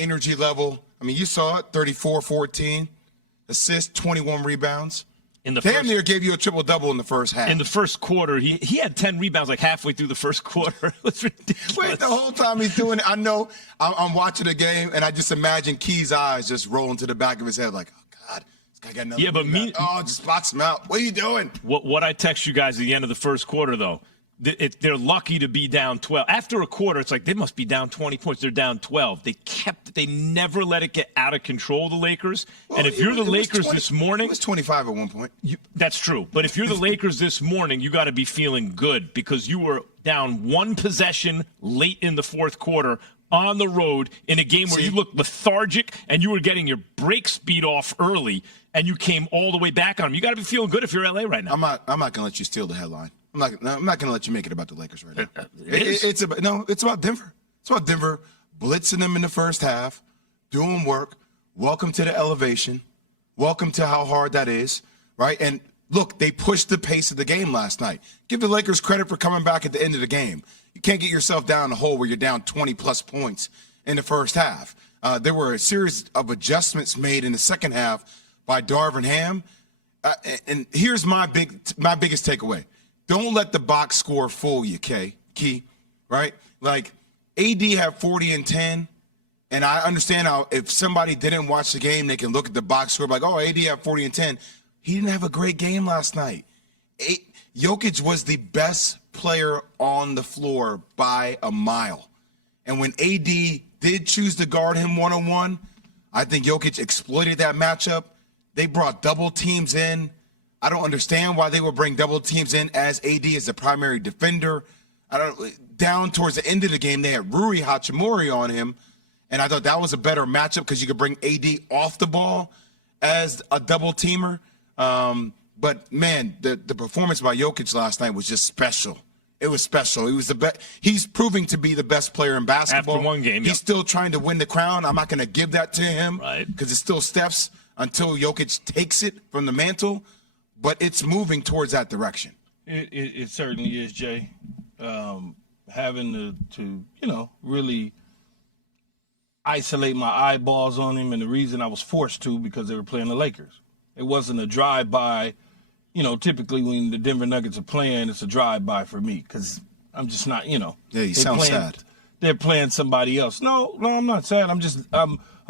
energy level. I mean, you saw it, 34-14, assists, 21 rebounds. Damn near gave you a triple-double in the first half. In the first quarter, he had 10 rebounds like halfway through the first quarter. It was ridiculous. Wait, the whole time he's doing it, I know I'm watching the game, and I just imagine Key's eyes just rolling to the back of his head like, oh, God, this guy got nothing. Yeah, but just spots him out. What are you doing? What I text you guys at the end of the first quarter, though, they're lucky to be down 12. After a quarter, it's like they must be down 20 points. They're down 12. They never let it get out of control, the Lakers. Well, and if you're the Lakers this morning. It was 25 at one point. That's true. But if you're the Lakers this morning, you got to be feeling good because you were down one possession late in the fourth quarter on the road in a game where you looked lethargic and you were getting your brakes beat off early and you came all the way back on them. You got to be feeling good if you're LA right now. I'm not going to let you steal the headline. I'm not going to let you make it about the Lakers right now. It's about Denver. It's about Denver blitzing them in the first half, doing work. Welcome to the elevation. Welcome to how hard that is, right? And look, they pushed the pace of the game last night. Give the Lakers credit for coming back at the end of the game. You can't get yourself down the hole where you're down 20-plus points in the first half. There were a series of adjustments made in the second half by Darvin Ham. And here's my biggest takeaway. Don't let the box score fool you, Key, right? Like, AD had 40 and 10, and I understand how if somebody didn't watch the game, they can look at the box score like, oh, AD had 40 and 10. He didn't have a great game last night. Jokic was the best player on the floor by a mile. And when AD did choose to guard him one-on-one, I think Jokic exploited that matchup. They brought double teams in. I don't understand why they would bring double teams in as AD as the primary defender. Down towards the end of the game, they had Rui Hachimura on him, and I thought that was a better matchup because you could bring AD off the ball as a double teamer. But man, the performance by Jokic last night was just special. It was special. He was the best. He's proving to be the best player in basketball. After one game, he's still trying to win the crown. I'm not going to give that to him, right? Because it's still Steph's until Jokic takes it from the mantle. But it's moving towards that direction. It certainly is, Jay. Having to really isolate my eyeballs on him, and the reason I was forced to because they were playing the Lakers. It wasn't a drive-by. Typically when the Denver Nuggets are playing, it's a drive-by for me because I'm just not, Yeah, you sound sad. They're playing somebody else. No, I'm not sad. I'm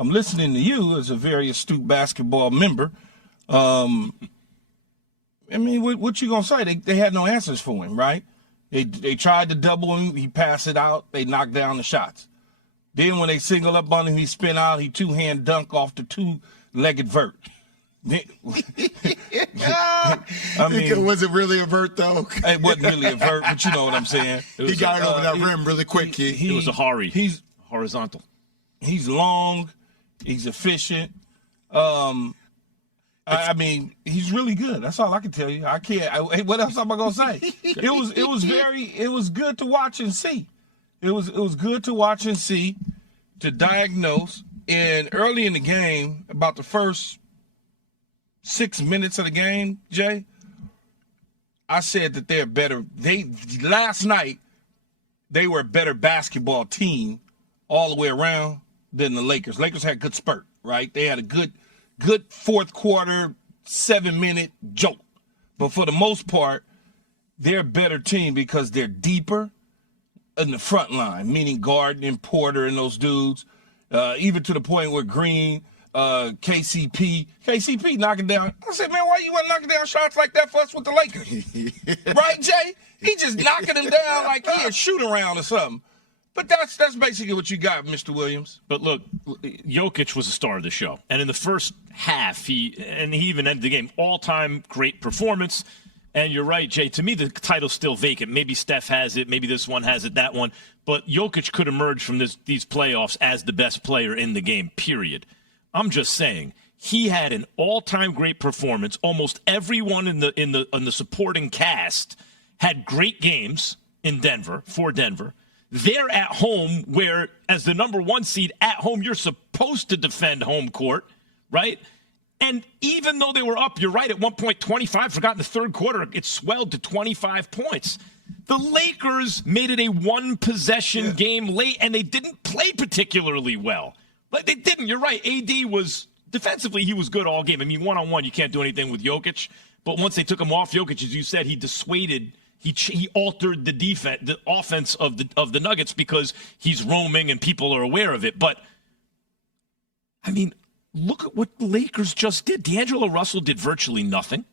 listening to you as a very astute basketball member. I mean, what you gonna say? They had no answers for him, right? They tried to double him. He passed it out. They knocked down the shots. Then when they single up on him, he spin out. He two-hand dunk off the two-legged vert. I mean, was it really a vert though? It wasn't really a vert, but you know what I'm saying. He got it over that rim really quick, kid. It was a Hari. He's horizontal. He's long. He's efficient. I mean, he's really good. That's all I can tell you. I can't. What else am I gonna say? It was good to watch and see. It was good to watch and see, to diagnose. And early in the game, about the first 6 minutes of the game, Jay, I said that they're better. Last night they were a better basketball team all the way around than the Lakers. Lakers had a good spurt, right? They had a good fourth quarter, 7-minute joke. But for the most part, they're a better team because they're deeper in the front line, meaning Garden and Porter and those dudes, even to the point where Green, KCP knocking down. I said, man, why you wasn't knocking down shots like that for us with the Lakers? Right, Jay? He just knocking them down like he a shoot around or something. But that's basically what you got, Mr. Williams. But look, Jokic was the star of the show. And in the first half, he even ended the game. All-time great performance. And you're right, Jay. To me, the title's still vacant. Maybe Steph has it. Maybe this one has it, that one. But Jokic could emerge from these playoffs as the best player in the game, period. I'm just saying, he had an all-time great performance. Almost everyone in the supporting cast had great games in Denver, for Denver. They're at home where, as the number one seed at home, you're supposed to defend home court, right? And even though they were up, you're right, at one point 25, forgot in the third quarter, it swelled to 25 points. The Lakers made it a one-possession game late, and they didn't play particularly well. But they didn't. You're right. AD was defensively, he was good all game. I mean, one-on-one, you can't do anything with Jokic. But once they took him off Jokic, as you said, he dissuaded. He altered the defense, the offense of the Nuggets because he's roaming and people are aware of it. But I mean, look at what the Lakers just did. D'Angelo Russell did virtually nothing.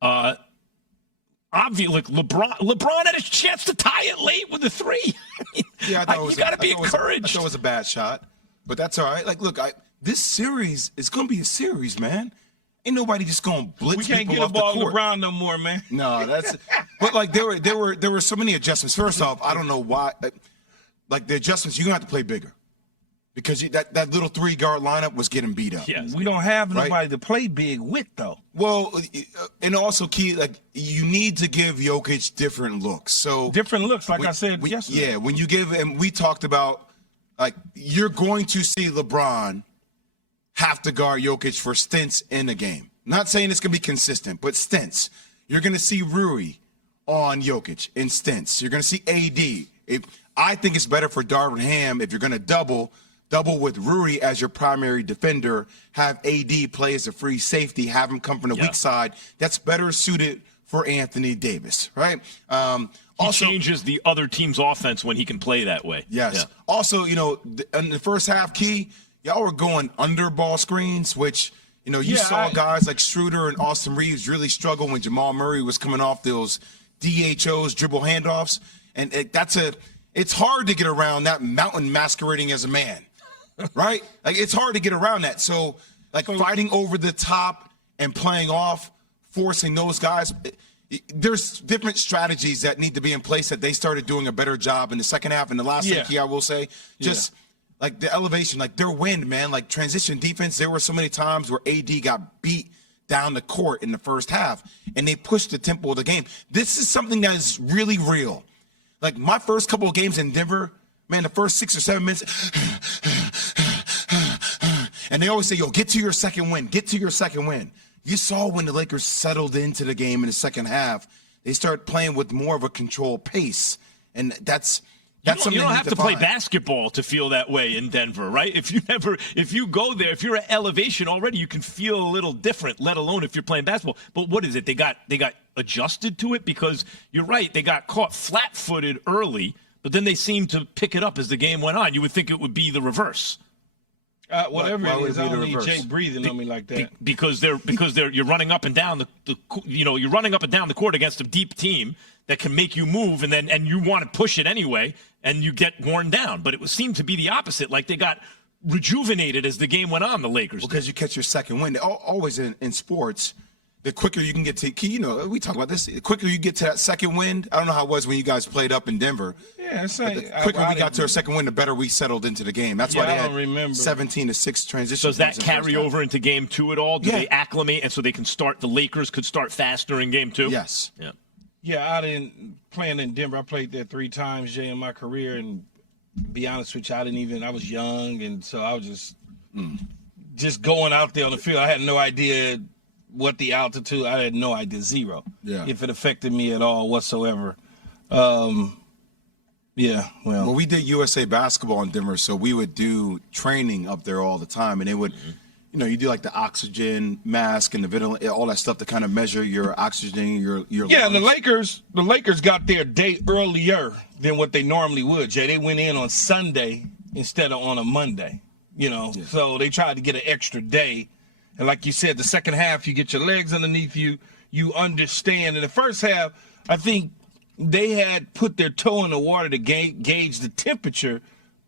Obviously, like LeBron had a chance to tie it late with the three. Yeah, you got to be encouraged. I thought it was a bad shot, but that's all right. Like, look, this series is going to be a series, man. Ain't nobody just going to blitz We can't people get a off the ball court. LeBron no more, man. No, that's. But like there were so many adjustments. First off, I don't know why. Like the adjustments, you're gonna have to play bigger because that little 3-guard lineup was getting beat up. Yes. We don't have Right. nobody to play big with, though. Well, and also key, like you need to give Jokic different looks. So Different looks, like I said yesterday. Yeah, when you give, and we talked about, like you're going to see LeBron have to guard Jokic for stints in the game. Not saying it's gonna be consistent, but stints. You're gonna see Rui on Jokic in stints. You're gonna see AD. I think it's better for Darvin Ham if you're gonna double with Rui as your primary defender, have AD play as a free safety, have him come from the weak side. That's better suited for Anthony Davis, right? He changes the other team's offense when he can play that way. Yes. Yeah. Also, in the first half, Key, y'all were going under ball screens, which, you saw guys like Schroeder and Austin Reeves really struggle when Jamal Murray was coming off those DHOs, dribble handoffs. And it's hard to get around that mountain masquerading as a man. Right? Like, it's hard to get around that. So, fighting over the top and playing off, forcing those guys, there's different strategies that need to be in place that they started doing a better job in the second half. And the last thing, Key, I will say, just like the elevation, like their wind, man, like transition defense. There were so many times where AD got beat down the court in the first half, and they pushed the tempo of the game. This is something that is really real. Like, my first couple of games in Denver, man, the first 6 or 7 minutes, and they always say, yo, get to your second win, get to your second win. You saw when the Lakers settled into the game in the second half, they started playing with more of a controlled pace, and that's something you don't have to play find. basketball to feel that way in Denver, right? If you go there, if you're at elevation already, you can feel a little different, let alone if you're playing basketball. But what is it? They got adjusted to it, because you're right, they got caught flat-footed early, but then they seemed to pick it up as the game went on. You would think it would be the reverse. Whatever Why it would is, it be I the don't need reverse? Jay breathing on me like that. Because you're running up and down you're running up and down the court against a deep team that can make you move, and you want to push it anyway, and you get worn down. But it seemed to be the opposite. Like, they got rejuvenated as the game went on, the Lakers. Because you catch your second wind. Always in sports, the quicker you can get to, we talk about this, the quicker you get to that second wind. I don't know how it was when you guys played up in Denver. Yeah, it's But like, the quicker we got to our second wind, the better we settled into the game. That's why they I had don't remember. 17-6 transition. Does that carry over into game two at all? Do Yeah. they acclimate, and so the Lakers could start faster in game two? Yes. Yeah. Yeah, I didn't playing in Denver. I played there 3 times, Jay, in my career, and be honest with you, I was young, and so I was just going out there on the field. I had no idea what the altitude. I had no idea, zero. Yeah. If it affected me at all whatsoever. Yeah, well, we did USA basketball in Denver, so we would do training up there all the time, and they would, you do like the oxygen mask and the ventilator, all that stuff to kind of measure your oxygen, your yeah. And lungs. the Lakers got there a day earlier than what they normally would. Jay, they went in on Sunday instead of on a Monday. So they tried to get an extra day. And like you said, the second half, you get your legs underneath you. You understand. In the first half, I think they had put their toe in the water to gauge the temperature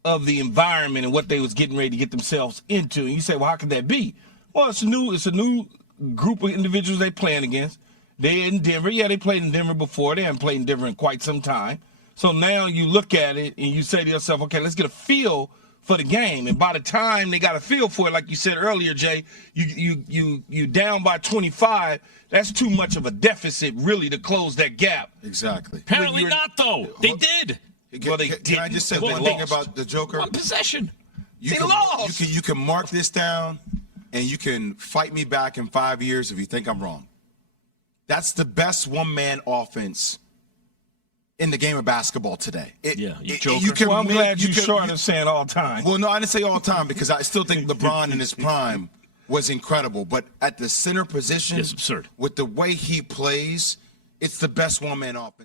of the environment and what they was getting ready to get themselves into. And you say, well, how could that be? Well, it's a new group of individuals they playing against. They're in Denver. Yeah, they played in Denver before. They haven't played in Denver in quite some time. So now you look at it and you say to yourself, okay, let's get a feel for the game. And by the time they got a feel for it, like you said earlier, Jay, you down by 25. That's too much of a deficit, really, to close that gap. Exactly. Apparently not, though. They did. Can I just say one thing about the Joker? One possession. They lost. You can mark this down, and you can fight me back in 5 years if you think I'm wrong. That's the best one-man offense in the game of basketball today. You You joker. can Well, I'm make- glad you can- short of saying all time. Well, no, I didn't say all time because I still think LeBron in his prime was incredible. But at the center position, It's absurd. with the way he plays, it's the best one-man offense.